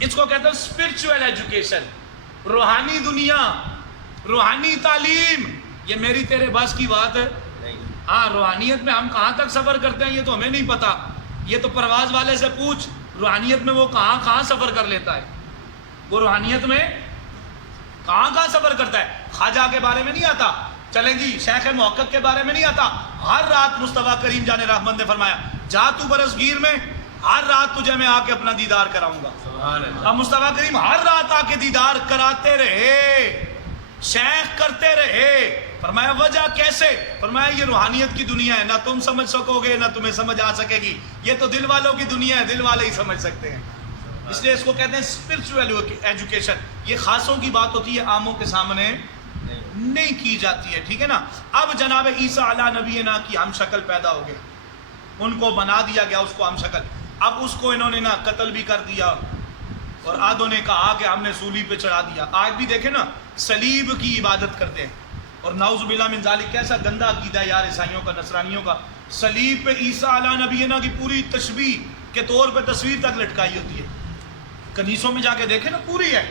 اس کو کہتے ہیں اسپرچول ایجوکیشن، روحانی دنیا، روحانی تعلیم. یہ میری تیرے بس کی بات ہے؟ ہاں، روحانیت میں ہم کہاں تک سفر کرتے ہیں یہ تو ہمیں نہیں پتا. یہ تو پرواز والے سے پوچھ، روحانیت میں وہ کہاں کہاں سفر کر لیتا ہے. وہ روحانیت میں کہاں کہاں سفر کرتا ہے. خواجہ کے بارے میں نہیں آتا، چلیں جی شیخ محقق کے بارے میں نہیں آتا. ہر رات مصطفیٰ کریم جان رحمت نے فرمایا جا تو برصغیر میں، ہر رات تجھے میں آ کے اپنا دیدار کراؤں گا. اب مصطفیٰ کریم ہر رات آ کے دیدار کراتے رہے، شیخ کرتے رہے. فرمایا وجہ کیسے؟ فرمایا یہ روحانیت کی دنیا ہے، نہ تم سمجھ سکو گے نہ تمہیں سمجھ آ سکے گی. یہ تو دل والوں کی دنیا ہے، دل والے ہی سمجھ سکتے ہیں. اس لیے اس کو کہتے ہیں اسپرچول ایجوکیشن. یہ خاصوں کی بات ہوتی ہے، عاموں کے سامنے نہیں کی جاتی ہے. ٹھیک ہے نا. اب جناب عیسیٰ علیہ نبینا کی ہم شکل پیدا ہو گیا، ان کو بنا دیا گیا اس کو ہم شکل. اب اس کو انہوں نے نا قتل بھی کر دیا، اور آدھوں نے کہا کہ ہم نے سولی پہ چڑھا دیا. آج بھی دیکھیں نا صلیب کی عبادت کرتے ہیں، اور نعوذ باللہ من ذالک کیسا گندا عقیدہ ہے یار عیسائیوں کا، نصرانیوں کا. صلیب پہ عیسیٰ علیہ نبینا کی پوری تشبیہ کے طور پہ تصویر تک لٹکائی ہوتی ہے. کنیسوں میں جا کے دیکھیں نا، پوری ہے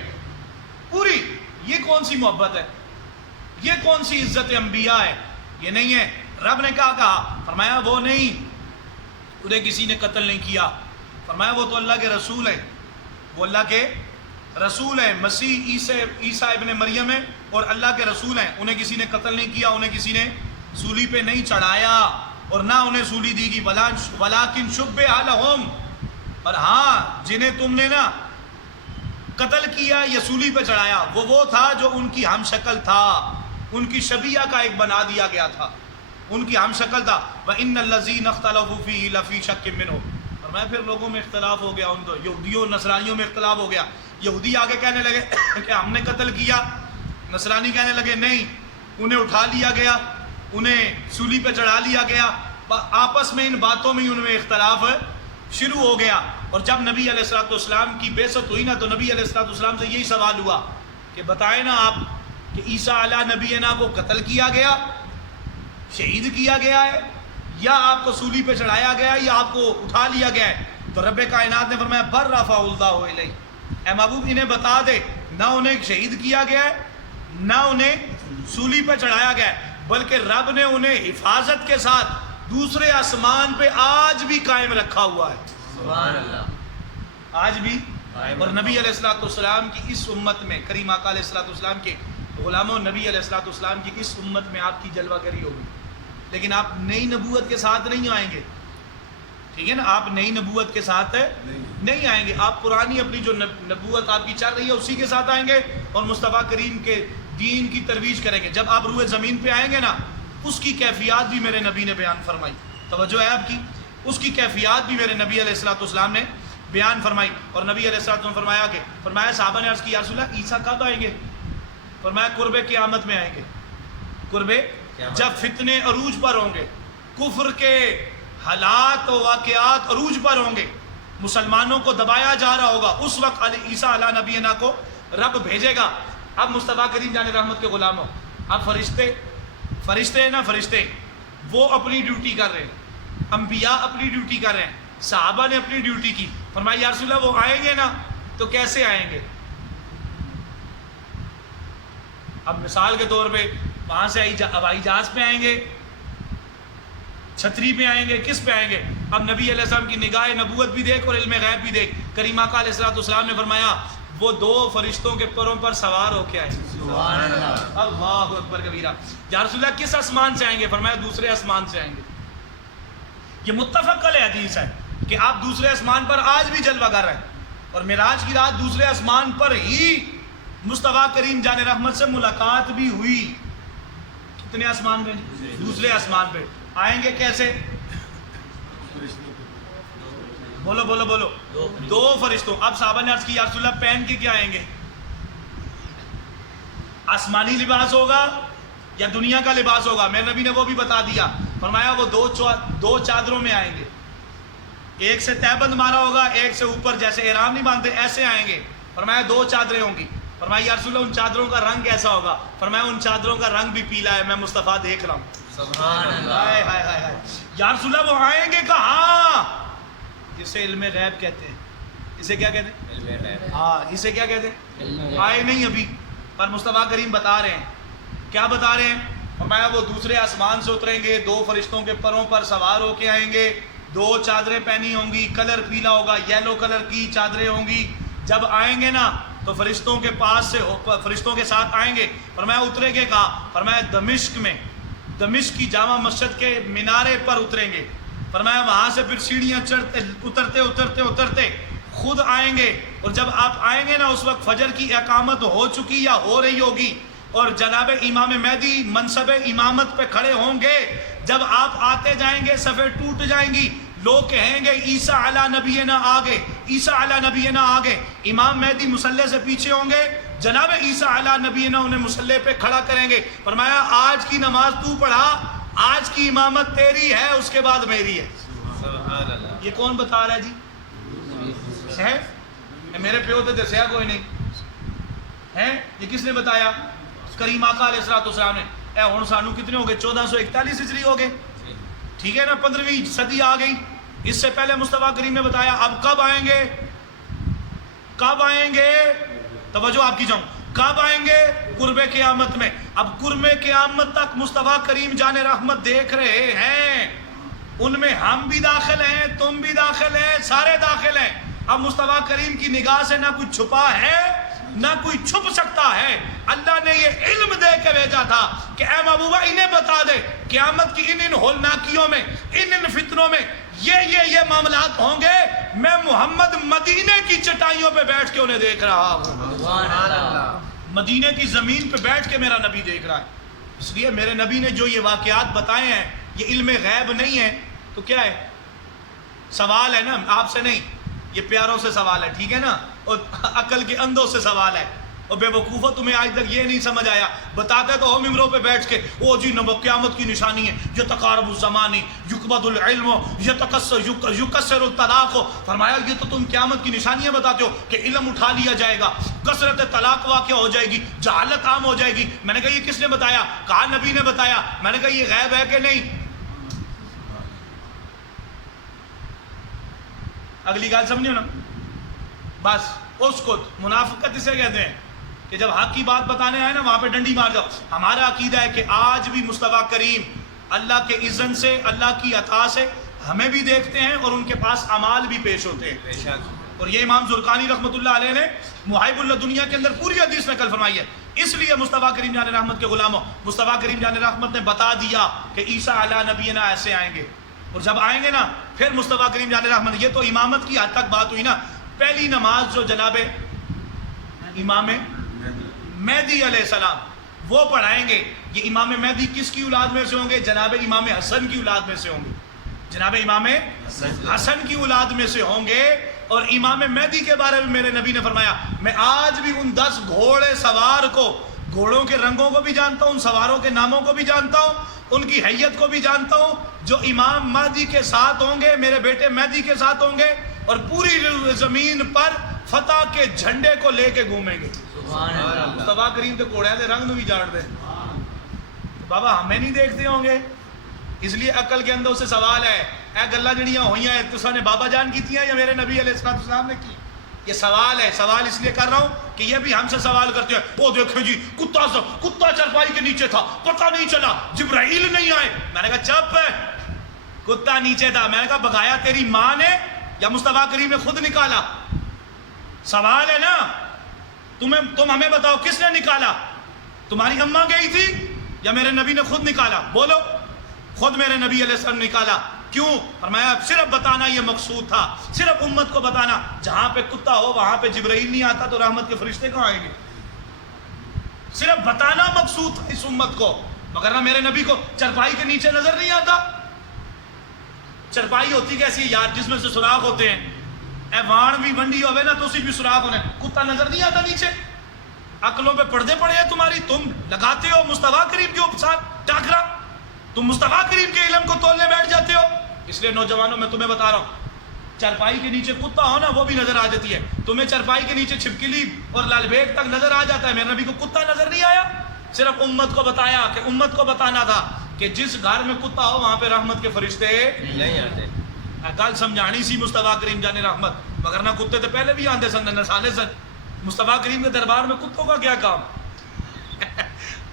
پوری. یہ کون سی محبت ہے؟ یہ کون سی عزت انبیاء ہے؟ یہ نہیں ہے. رب نے کہا فرمایا وہ نہیں، انہیں کسی نے قتل نہیں کیا. فرمایا وہ تو اللہ کے رسول ہیں، وہ اللہ کے رسول ہیں. مسیح عیسیٰ ابن مریم ہے اور اللہ کے رسول ہیں. انہیں کسی نے قتل نہیں کیا، انہیں کسی نے سولی پہ نہیں چڑھایا، اور نہ انہیں سولی دی گی. ولیکن شبہ لہم، اور ہاں جنہیں تم نے نا قتل کیا یا سولی پہ چڑھایا وہ تھا جو ان کی ہم شکل تھا، ان کی شبیہ کا ایک بنا دیا گیا تھا، ان کی ہم شکل تھا. وَإِنَّ الَّذِينَ اخْتَلَفُوا فِيهِ لَفِي شَكٍّ مِّنْهُ. اور میں پھر لوگوں میں اختلاف ہو گیا، ان یہودیوں نصرانیوں میں اختلاف ہو گیا. یہودی آگے کہنے لگے کہ ہم نے قتل کیا، نصرانی کہنے لگے نہیں انہیں اٹھا لیا گیا، انہیں سولی پہ چڑھا لیا گیا. آپس میں ان باتوں میں ان میں اختلاف شروع ہو گیا. اور جب نبی علیہ الصلوۃ والسلام کی بعثت ہوئی نا، تو نبی علیہ الصلوۃ والسلام سے یہی سوال ہوا کہ بتائیں نا آپ کہ عیسیٰ علیہ نبینا کو قتل کیا گیا، شہید کیا گیا ہے، یا آپ کو سولی پہ چڑھایا گیا ہے، یا آپ کو اٹھا لیا گیا ہے. تو رب کائنات نے فرمایا بر رفع اللہ الیہ، اے محبوب انہیں بتا دے نہ انہیں شہید کیا گیا ہے نہ انہیں سولی پہ چڑھایا گیا ہے، بلکہ رب نے انہیں حفاظت کے ساتھ دوسرے آسمان پہ آج بھی قائم رکھا ہوا ہے. سبحان اللہ. آج بھی. اور نبی علیہ الصلوۃ والسلام کی اس امت میں، کریم آقا علیہ الصلوۃ والسلام کے غلاموں، نبی علیہ الصلوۃ والسلام کی اس امت میں آپ کی جلوہ گری ہوگی، لیکن آپ نئی نبوت کے ساتھ نہیں آئیں گے. ٹھیک ہے نا. آپ نئی نبوت کے ساتھ نہیں آئیں گے، آپ پرانی اپنی جو نبوت آپ کی چل رہی ہے اسی کے ساتھ آئیں گے، اور مصطفیٰ کریم کے دین کی ترویج کریں گے. جب آپ روئے زمین پہ آئیں گے نا، اس کی کیفیات بھی میرے نبی نے بیان فرمائی. توجہ ہے آپ کی؟ اس کی کیفیات بھی میرے نبی علیہ الصلوۃ والسلام نے بیان فرمائی. اور نبی علیہ الصلوۃ والسلام نے فرمایا صحابہ نے عرض کی یا رسول اللہ عیسیٰ کب آئیں گے؟ فرمایا قرب قیامت میں آئیں گے. قرب جب فتنے عروج پر ہوں گے، کفر کے حالات و واقعات عروج پر ہوں گے، مسلمانوں کو دبایا جا رہا ہوگا، اس وقت عیسیٰ علیہ نبینا کو رب بھیجے گا. اب مصطفیٰ کریم جان رحمت کے غلاموں، اب فرشتے ہیں نا، فرشتے وہ اپنی ڈیوٹی کر رہے ہیں، انبیاء اپنی ڈیوٹی کر رہے ہیں، صحابہ نے اپنی ڈیوٹی کی. فرمایا یا رسول اللہ وہ آئیں گے نا تو کیسے آئیں گے؟ اب مثال کے طور پہ وہاں سے ہوائی جہاز پہ آئیں گے، چھتری پہ آئیں گے، کس پہ آئیں گے؟ اب نبی علیہ السلام کی نگاہ نبوت بھی دیکھ اور علم غیب بھی دیکھ. کریم آقا علیہ الصلوۃ والسلام نے فرمایا وہ دو فرشتوں کے پروں پر سوار ہو کے آئے. سبحان اللہ. اللہ اکبر کبیرہ. یا رسول اللہ کس آسمان سے آئیں گے؟ فرمایا دوسرے آسمان سے آئیں گے. یہ متفق علیہ حدیث ہے کہ آپ دوسرے آسمان پر آج بھی جلوہ گر ہیں، اور معراج کی رات دوسرے آسمان پر ہی مصطفیٰ کریم جان رحمت سے ملاقات بھی ہوئی. کتنے آسمان پہ؟ دوسرے آسمان پہ. آئیں گے کیسے؟ بولو بولو بولو. دو فرشتوں. اب صحابہ نے عرض کی یا رسول اللہ پہن کے کیا آئیں گے؟ آسمانی لباس ہوگا یا دنیا کا لباس ہوگا؟ میرے نبی نے وہ بھی بتا دیا. فرمایا وہ دو چادروں میں آئیں گے، ایک سے تہبند مارا ہوگا، ایک سے اوپر جیسے احرام نہیں باندھتے ایسے آئیں گے. فرمایا دو چادریں ہوں گی. فرمایا یا رسول اللہ ان چادروں کا رنگ کیسا ہوگا؟ فرمایا ان چادروں کا رنگ بھی پیلا ہے، میں مصطفیٰ دیکھ رہا ہوں. سبحان اللہ. ہائے ہائے ہائے. یا رسول اللہ وہ آئیں گے کہاں؟ جسے علم غیب کہتے ہیں. اسے کیا کہتے ہیں؟ علم غیب. ہاں اسے کیا کہتے ہیں؟ علم غیب. آئے نہیں ابھی، پر مصطفیٰ کریم بتا رہے ہیں. کیا بتا رہے ہیں؟ فرمایا وہ دوسرے آسمان سے اتریں گے، 2 فرشتوں کے پروں پر سوار ہو کے آئیں گے، 2 چادریں پہنی ہوں گی، کلر پیلا ہوگا، یلو کلر کی چادریں ہوں گی. جب آئیں گے نا تو فرشتوں کے پاس سے فرشتوں کے ساتھ آئیں گے. فرمایا اترے گے کہاں؟ فرمایا دمشق میں، دمشق کی جامع مسجد کے مینارے پر اتریں گے. فرمایا وہاں سے پھر سیڑھیاں چڑھتے اترتے خود آئیں گے. اور جب آپ آئیں گے نا اس وقت فجر کی اقامت ہو چکی یا ہو رہی ہوگی، اور جناب امام مہدی منصب امامت پہ کھڑے ہوں گے. جب آپ آتے جائیں گے صفیں ٹوٹ جائیں گی، لوگ کہیں گے عیسیٰ علی نبینا آگے، عیسیٰ علی نبینا آگے. امام مہدی مصلی سے پیچھے ہوں گے، جناب عیسیٰ علی نبینا انہیں مصلی پہ کھڑا کریں گے. فرمایا آج کی نماز تو پڑھا، آج کی امامت تیری ہے، اس کے بعد میری ہے. سبحان اللہ. یہ کون بتا رہا ہے جی؟ ہے میرے پیو تے دسیا کوئی نہیں ہے. یہ کس نے بتایا؟ کریم آقا علیہ السلام نے. اے ہن سانو کتنے ہو گئے؟ 1441 ہجری ہو گئے، ٹھیک ہے نا، 15ویں صدی آ گئی. اس سے پہلے مصطفیٰ کریم نے بتایا. اب کب آئیں گے؟ کب آئیں گے؟ توجہ آپ کی جاؤں. کب آئیں گے؟ قرب قیامت میں. اب قرب قیامت تک مصطفیٰ کریم جان رحمت دیکھ رہے ہیں، ان میں ہم بھی داخل ہیں، تم بھی داخل ہیں، سارے داخل ہیں. اب مصطفیٰ کریم کی نگاہ سے نہ کوئی چھپا ہے نہ کوئی چھپ سکتا ہے. اللہ نے یہ علم دے کے بھیجا تھا کہ اے محبوبہ انہیں بتا دے قیامت کی ان ہولناکیوں میں، ان فتنوں میں یہ معاملات ہوں گے. میں محمد مدینے کی چٹائیوں پہ بیٹھ کے انہیں دیکھ رہا ہوں. سبحان اللہ. مدینے کی زمین پہ بیٹھ کے میرا نبی دیکھ رہا ہے. اس لیے میرے نبی نے جو یہ واقعات بتائے ہیں یہ علم غیب نہیں ہے. تو کیا ہے؟ سوال ہے نا آپ سے نہیں، یہ پیاروں سے سوال ہے، ٹھیک ہے نا، اور عقل کے اندھوں سے سوال ہے. اور بے وقوفہ تمہیں آج تک یہ نہیں سمجھ آیا. بتاتے تو ہو ممبروں پہ بیٹھ کے او جی قیامت کی نشانی ہے یہ تقارب الزمانی یقبض العلم یکسر الطلاق. فرمایا یہ تو تم قیامت کی نشانیاں بتاتے ہو کہ علم اٹھا لیا جائے گا، کثرت طلاق واقع ہو جائے گی، جہالت عام ہو جائے گی. میں نے کہا یہ کس نے بتایا؟ کہا نبی نے بتایا. میں نے کہا یہ غیب ہے کہ نہیں؟ اگلی گال سمجھو نا. بس اس کو منافقت اسے کہتے ہیں کہ جب حق کی بات بتانے آئے نا وہاں پہ ڈنڈی مار جاؤ. ہمارا عقیدہ ہے کہ آج بھی مصطفیٰ کریم اللہ کے اذن سے، اللہ کی عطا سے ہمیں بھی دیکھتے ہیں اور ان کے پاس اعمال بھی پیش ہوتے ہیں. بے شک. اور یہ امام زرقانی رحمۃ اللہ علیہ نے محیب اللہ دنیا کے اندر پوری حدیث نقل فرمائی ہے. اس لیے مصطفیٰ کریم جان رحمت کے غلاموں، مصطفیٰ کریم جان رحمت نے بتا دیا کہ عیسیٰ علی نبینا ایسے آئیں گے. اور جب آئیں گے نا پھر مصطفیٰ کریم جان رحمت، یہ تو امامت کی حد تک بات ہوئی نا. پہلی نماز جو جناب امام مہدی علیہ السلام وہ پڑھائیں گے. یہ امام مہدی کس کی اولاد میں سے ہوں گے؟ جناب امام حسن کی اولاد میں سے ہوں گے. جناب امام حسن کی اولاد میں سے ہوں گے. اور امام مہدی کے بارے میں میرے نبی نے فرمایا میں آج بھی ان 10 گھوڑے سوار کو، گھوڑوں کے رنگوں کو بھی جانتا ہوں، ان سواروں کے ناموں کو بھی جانتا ہوں، ان کی حیت کو بھی جانتا ہوں، جو امام مہدی کے ساتھ ہوں گے، میرے بیٹے مہدی کے ساتھ ہوں گے اور پوری زمین پر فتح کے جھنڈے کو لے کے گھومیں گے. سبحان اللہ. مصطفیٰ کریم تو کوڑے دے رنگ بھی جاڑ دے. بابا ہمیں نہیں دیکھتے ہوں گے. اس لیے عقل کے اندر سے سوال ہے اے گلا جڑیاں ہوئیاں ہیں تساں نے بابا جان کی تھیاں یا میرے نبی علیہ السلام نے کی؟ یہ سوال ہے. سوال اس لیے کر رہا ہوں کہ یہ بھی ہم سے سوال کرتے ہیں وہ دیکھیں جی کتا چرپائی کے نیچے تھا، پتہ نہیں چلا، جبرائیل نہیں آئے. میں نے کہا چپ ہے، کتا نیچے تھا. میں نے کہا بغایا تیری ماں نے یا مصطفیٰ کریم نے خود نکالا؟ سوال ہے نا. تم ہمیں بتاؤ کس نے نکالا؟ تمہاری اماں گئی تھی یا میرے نبی نے خود نکالا؟ بولو. خود میرے نبی علیہ السلام نے نکالا. کیوں؟ فرمایا صرف بتانا یہ مقصود تھا، صرف امت کو بتانا. جہاں پہ کتا ہو وہاں پہ جبرائیل نہیں آتا تو رحمت کے فرشتے کہاں آئیں گے؟ صرف بتانا مقصود تھا اس امت کو. مگر میرے نبی کو چرپائی کے نیچے نظر نہیں آتا. چرپائی ہوتی کیسی ہے یار؟ جس میں سے سوراخ ہوتے ہیں. اے وان بھی ونڈی ہوئے نا تو اسی بھی سوراخ ہونے. کتا نظر نہیں آتا نیچے. عقلوں پہ پردے پڑے ہیں تمہاری. تم لگاتے ہو مصطفیٰ کریم کے ساتھ ٹاکرا. تم مصطفیٰ کریم کے علم کو تولنے بیٹھ جاتے ہو. اس لیے نوجوانوں میں تمہیں بتا رہا ہوں چرپائی کے نیچے کتا ہو نا وہ بھی نظر آ جاتی ہے. تمہیں چرپائی کے نیچے چھپکلی اور لال بیگ تک نظر آ جاتا ہے. میرے نبی کو کتا نظر نہیں آیا. صرف امت کو بتایا کہ امت کو بتانا تھا کہ جس گھر میں کتا ہو وہاں پہ رحمت کے فرشتے نہیں آتے. گل سمجھانی سی مصطفیٰ کریم جان رحمت، وگرنہ کتے تو پہلے بھی آندے سن، نسالے سن، مصطفیٰ کریم کے دربار میں کتوں کا کیا کام؟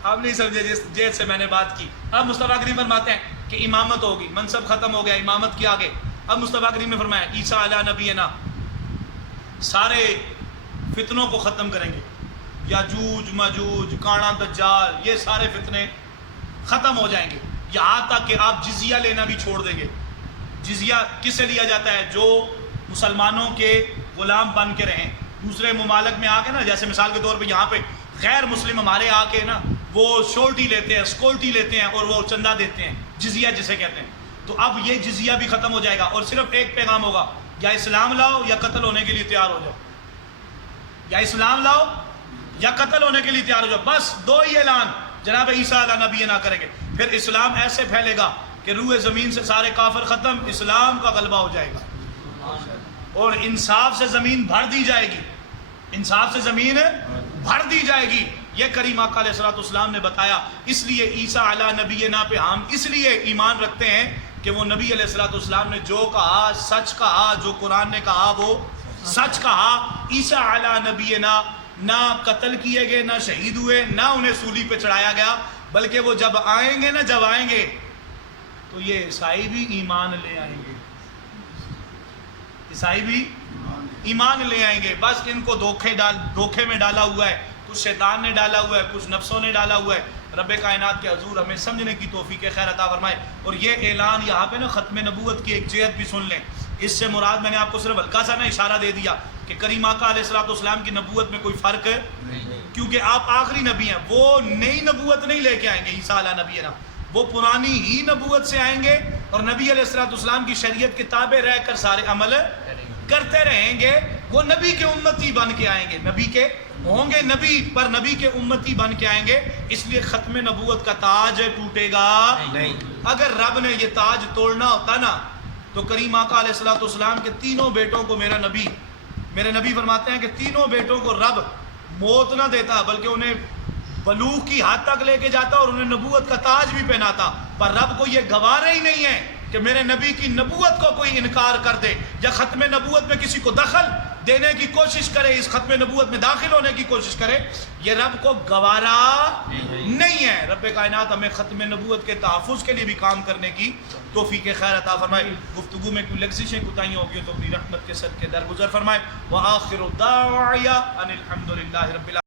آپ نہیں سمجھے جیسے میں نے بات کی۔ اب مصطفیٰ کریم فرماتے ہیں کہ امامت ہوگی، منصب ختم ہو گیا، امامت کے آگے اب مصطفیٰ کریم نے فرمایا عیسیٰ علیہ نبینا سارے فتنوں کو ختم کریں گے، یاجوج ماجوج کانا دجال یہ سارے فتنے ختم ہو جائیں گے، یہاں تک کہ آپ جزیہ لینا بھی چھوڑ دیں گے۔ جزیہ کس سے لیا جاتا ہے؟ جو مسلمانوں کے غلام بن کے رہیں، دوسرے ممالک میں آ کے نا، جیسے مثال کے طور پہ یہاں پہ غیر مسلم ہمارے آ کے نا وہ شورٹی لیتے ہیں، سکورٹی لیتے ہیں اور وہ چندہ دیتے ہیں، جزیہ جسے کہتے ہیں۔ تو اب یہ جزیہ بھی ختم ہو جائے گا اور صرف ایک پیغام ہوگا، یا اسلام لاؤ یا قتل ہونے کے لیے تیار ہو جاؤ، یا اسلام لاؤ یا قتل ہونے کے لیے تیار ہو جاؤ، بس دو ہی اعلان جناب عیسیٰ علیہ نبی نہ کریں گے۔ پھر اسلام ایسے پھیلے گا کہ روح زمین سے سارے کافر ختم، اسلام کا غلبہ ہو جائے گا اور انصاف سے زمین بھر دی جائے گی، انصاف سے زمین بھر دی جائے گی۔ یہ کریم آقا علیہ الصلوۃ والسلام نے بتایا۔ اس لیے عیسیٰ علیہ نبینا پہ ہم اس لیے ایمان رکھتے ہیں کہ وہ نبی علیہ الصلوۃ والسلام نے جو کہا سچ کہا، جو قرآن نے کہا وہ سچ کہا۔ عیسیٰ علیہ نبینا نہ قتل کیے گئے، نہ شہید ہوئے، نہ انہیں سولی پہ چڑھایا گیا، بلکہ وہ جب آئیں گے نا، جب آئیں گے تو یہ عیسائی بھی ایمان لے آئیں گے، عیسائی بھی ایمان لے آئیں گے۔ بس ان کو دھوکے میں ڈالا ہوا ہے، کچھ شیطان نے ڈالا ہوا ہے، کچھ نفسوں نے ڈالا ہوا ہے۔ رب کائنات کے حضور ہمیں سمجھنے کی توفیق خیر عطا فرمائے۔ اور یہ اعلان یہاں پہ نا ختم نبوت کی ایک جہت بھی سن لیں۔ اس سے مراد میں نے آپ کو صرف ہلکا سا نا اشارہ دے دیا کہ کریم آقا علیہ الصلوۃ والسلام کی نبوت میں کوئی فرق ہے، کیونکہ آپ آخری نبی ہیں، وہ نئی نبوت نہیں لے کے آئیں گے عیسیٰ علیہ نبینا، وہ پرانی ہی نبوت سے آئیں گے اور نبی علیہ الصلوۃ والسلام کی شریعت کے تابع رہ کر سارے عمل کرتے رہیں گے۔ وہ نبی کے امتی بن کے آئیں گے، نبی کے ہوں گے نبی، پر نبی کے امتی بن کے آئیں گے۔ اس لیے ختم نبوت کا تاج ٹوٹے گا نہیں۔ اگر رب نے یہ تاج توڑنا ہوتا نا تو کریم آقا علیہ الصلوۃ والسلام کے تینوں بیٹوں کو میرے نبی فرماتے ہیں کہ تینوں بیٹوں کو رب موت نہ دیتا، بلکہ انہیں بلوغ کی حد تک لے کے جاتا اور انہیں نبوت کا تاج بھی پہناتا۔ پر رب کو یہ گوارا ہی نہیں ہے کہ میرے نبی کی نبوت کو کوئی انکار کر دے یا ختم نبوت میں کسی کو دخل دینے کی کوشش کرے، اس ختم نبوت میں داخل ہونے کی کوشش کرے، یہ رب کو گوارا نہیں ہے۔ رب کائنات ہمیں ختم نبوت کے تحفظ کے لیے بھی کام کرنے کی توفیق خیر عطا فرمائے۔ گفتگو میں کوئی لغزشیں کوتاہیاں ہوگی تو اپنی رحمت کے صدقے درگزر فرمائے۔ وآخر الدعوایا ان الحمد للہ رب العالمین۔